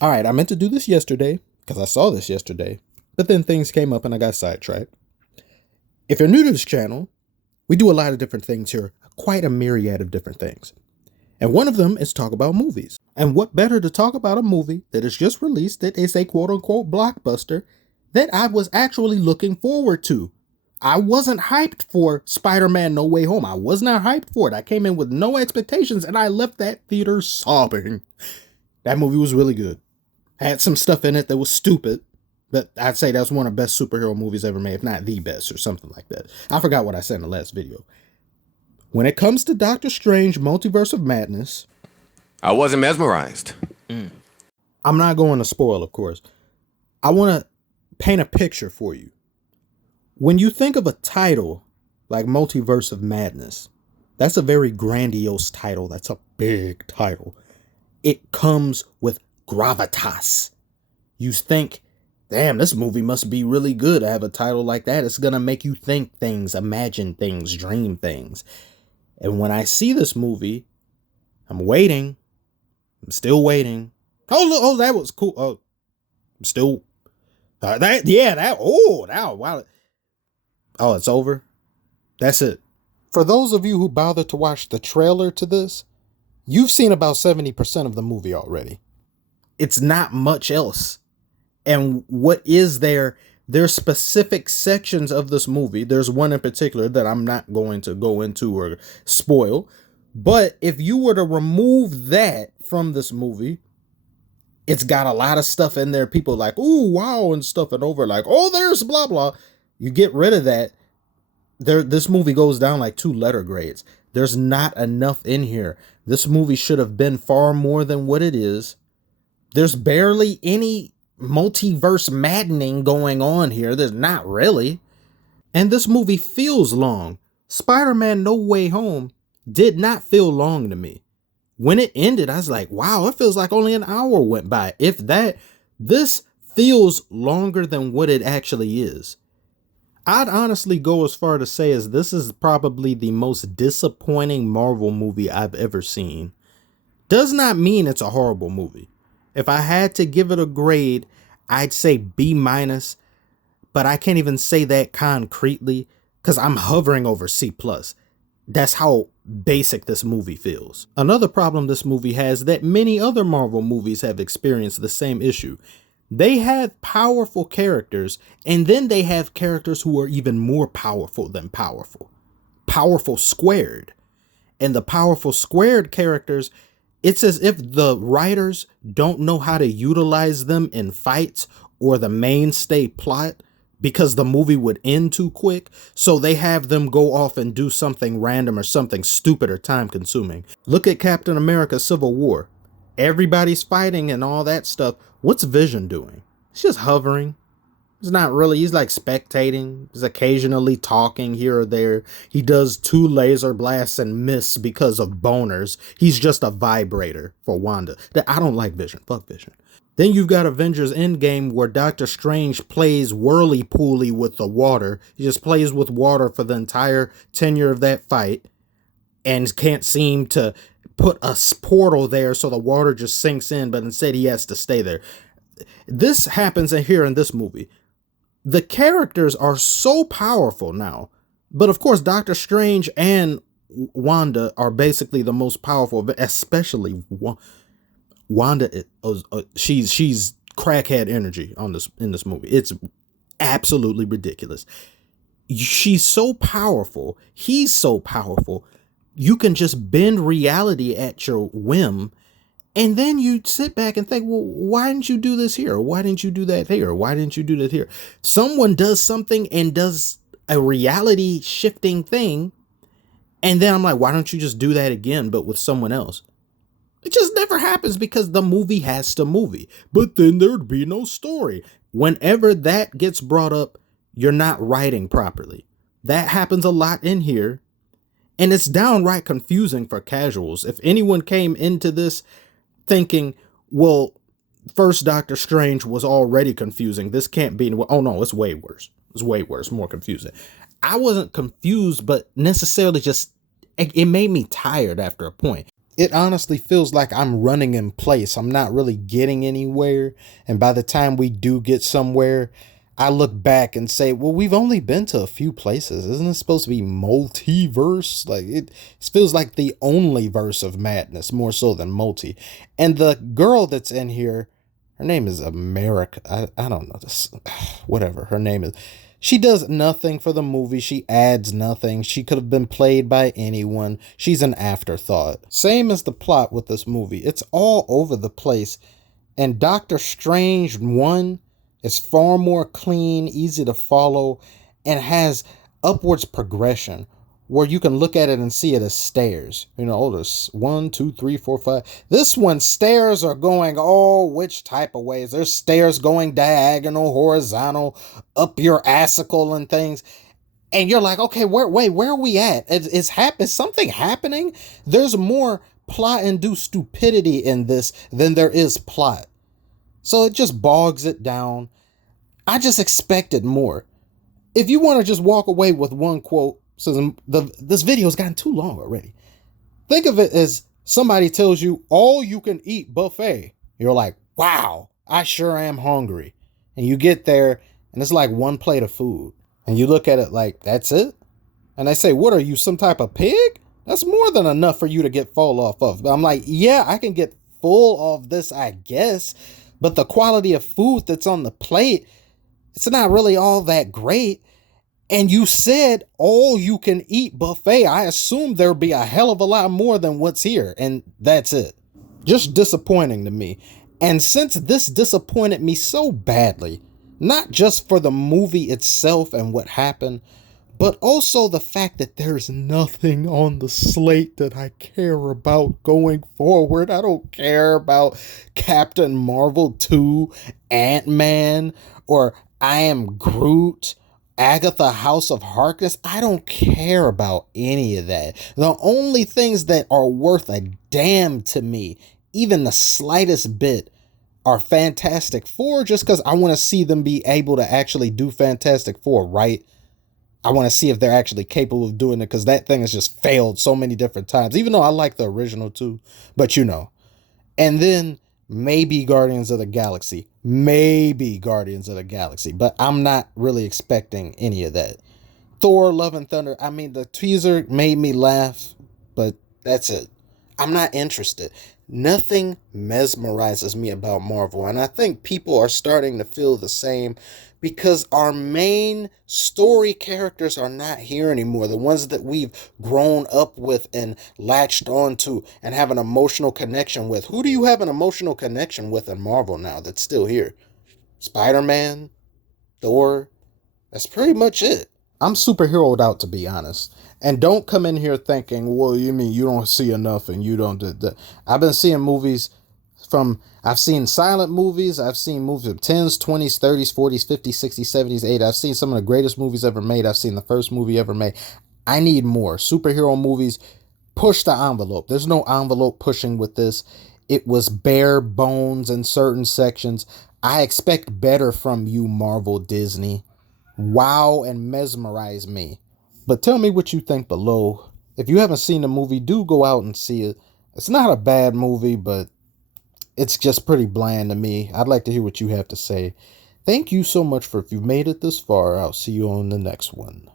All right, I meant to do this yesterday because I saw this yesterday, but then things came up and I got sidetracked. If you're new to this channel, we do a lot of different things here, quite a myriad of different things. And one of them is talk about movies. And what better to talk about a movie that is just released that is a quote unquote blockbuster that I was actually looking forward to. I wasn't hyped for Spider-Man No Way Home. I was not hyped for it. I came in with no expectations and I left that theater sobbing. That movie was really good. Had some stuff in it that was stupid, but I'd say that's one of the best superhero movies ever made, if not the best or something like that. I forgot what I said in the last video. When it comes to Doctor Strange, Multiverse of Madness, I wasn't mesmerized. I'm not going to spoil, of course. I want to paint a picture for you. When you think of a title like Multiverse of Madness, that's a very grandiose title. That's a big title. It comes with gravitas. You think, damn, this movie must be really good to have a title like that. It's going to make you think things, imagine things, dream things. And when I see this movie, I'm waiting. I'm still waiting. Oh, that was cool. Oh, I'm still. Wow. Oh, it's over. That's it. For those of you who bothered to watch the trailer to this, you've seen about 70% of the movie already. It's not much else. And what is there? There's specific sections of this movie. There's one in particular that I'm not going to go into or spoil. But if you were to remove that from this movie, it's got a lot of stuff in there. People like, ooh, wow, and stuff and over like, oh, there's blah, blah. You get rid of that. This movie goes down like 2 letter grades. There's not enough in here. This movie should have been far more than what it is. There's barely any multiverse maddening going on here. There's not really. And this movie feels long. Spider-Man No Way Home did not feel long to me. When it ended, I was like, wow, it feels like only an hour went by. If that, this feels longer than what it actually is. I'd honestly go as far to say as this is probably the most disappointing Marvel movie I've ever seen. Does not mean it's a horrible movie. If I had to give it a grade, I'd say B-, but I can't even say that concretely because I'm hovering over C+. That's how basic this movie feels. Another problem this movie has that many other Marvel movies have experienced the same issue. They have powerful characters, and then they have characters who are even more powerful than powerful. Powerful squared. And the powerful squared characters, it's as if the writers don't know how to utilize them in fights or the mainstay plot because the movie would end too quick. So they have them go off and do something random or something stupid or time consuming. Look at Captain America Civil War. Everybody's fighting and all that stuff. What's Vision doing? He's just hovering. He's not really, he's like spectating. He's occasionally talking here or there. He does 2 laser blasts and miss because of boners. He's just a vibrator for Wanda. I don't like Vision. Fuck Vision. Then you've got Avengers Endgame where Doctor Strange plays whirly-pooly with the water. He just plays with water for the entire tenure of that fight and can't seem to put a portal there so the water just sinks in, but instead he has to stay there. This happens here in this movie. The characters are so powerful now, but of course Doctor Strange and Wanda are basically the most powerful, especially Wanda. She's crackhead energy in this movie. It's absolutely ridiculous. She's so powerful. He's so powerful. You can just bend reality at your whim. And then you sit back and think, well, why didn't you do this here? Why didn't you do that here? Why didn't you do that here? Someone does something and does a reality shifting thing. And then I'm like, why don't you just do that again, but with someone else? It just never happens because the movie has to movie. But then there'd be no story. Whenever that gets brought up, you're not writing properly. That happens a lot in here. And it's downright confusing for casuals. If anyone came into this thinking, well, first Doctor Strange was already confusing. This can't be. Oh, no, it's way worse. It's way worse, more confusing. I wasn't confused, but necessarily just, it made me tired after a point. It honestly feels like I'm running in place. I'm not really getting anywhere. And by the time we do get somewhere, I look back and say, well, we've only been to a few places. Isn't it supposed to be multiverse? Like it feels like the only verse of madness, more so than multi. And the girl that's in here, her name is America. I don't know this. Whatever her name is. She does nothing for the movie. She adds nothing. She could have been played by anyone. She's an afterthought. Same as the plot with this movie. It's all over the place. And Doctor Strange 1 is far more clean, easy to follow, and has upwards progression where you can look at it and see it as stairs. You know, oh, there's 1, 2, 3, 4, 5. This one, stairs are going all which type of ways. There's stairs going diagonal, horizontal, up your assicle and things. And you're like, okay, where are we at? Is something happening? There's more plot-induced stupidity in this than there is plot. So it just bogs it down. I just expected more. If you want to just walk away with one quote, so this video's gotten too long already. Think of it as somebody tells you all you can eat buffet. You're like, wow, I sure am hungry. And you get there and it's like one plate of food. And you look at it like, that's it? And they say, what are you, some type of pig? That's more than enough for you to get full off of. But I'm like, yeah, I can get full of this, I guess. But the quality of food that's on the plate, it's not really all that great. And you said all you can eat buffet. I assume there'll be a hell of a lot more than what's here. And that's it. Just disappointing to me. And since this disappointed me so badly, not just for the movie itself and what happened, but also the fact that there's nothing on the slate that I care about going forward. I don't care about Captain Marvel 2, Ant-Man, or I Am Groot, Agatha House of Harkness. I don't care about any of that. The only things that are worth a damn to me, even the slightest bit, are Fantastic Four, just because I want to see them be able to actually do Fantastic Four right. I want to see if they're actually capable of doing it, because that thing has just failed so many different times, even though I like the original too, but you know. And then maybe Guardians of the Galaxy. Maybe Guardians of the Galaxy, but I'm not really expecting any of that. Thor, Love and Thunder, I mean, the teaser made me laugh, but that's it. I'm not interested. Nothing mesmerizes me about Marvel, and I think people are starting to feel the same because our main story characters are not here anymore. The ones that we've grown up with and latched onto and have an emotional connection with. Who do you have an emotional connection with in Marvel now that's still here? Spider-Man? Thor? That's pretty much it. I'm superheroed out, to be honest. And don't come in here thinking, well, you mean you don't see enough and you don't do that. I've been seeing movies I've seen silent movies. I've seen movies of 10s, 20s, 30s, 40s, 50s, 60s, 70s, 80s. I've seen some of the greatest movies ever made. I've seen the first movie ever made. I need more. Superhero movies, push the envelope. There's no envelope pushing with this. It was bare bones in certain sections. I expect better from you, Marvel, Disney. Wow and mesmerize me. But tell me what you think below. If you haven't seen the movie, do go out and see it. It's not a bad movie, but it's just pretty bland to me. I'd like to hear what you have to say. Thank you so much for if you've made it this far. I'll see you on the next one.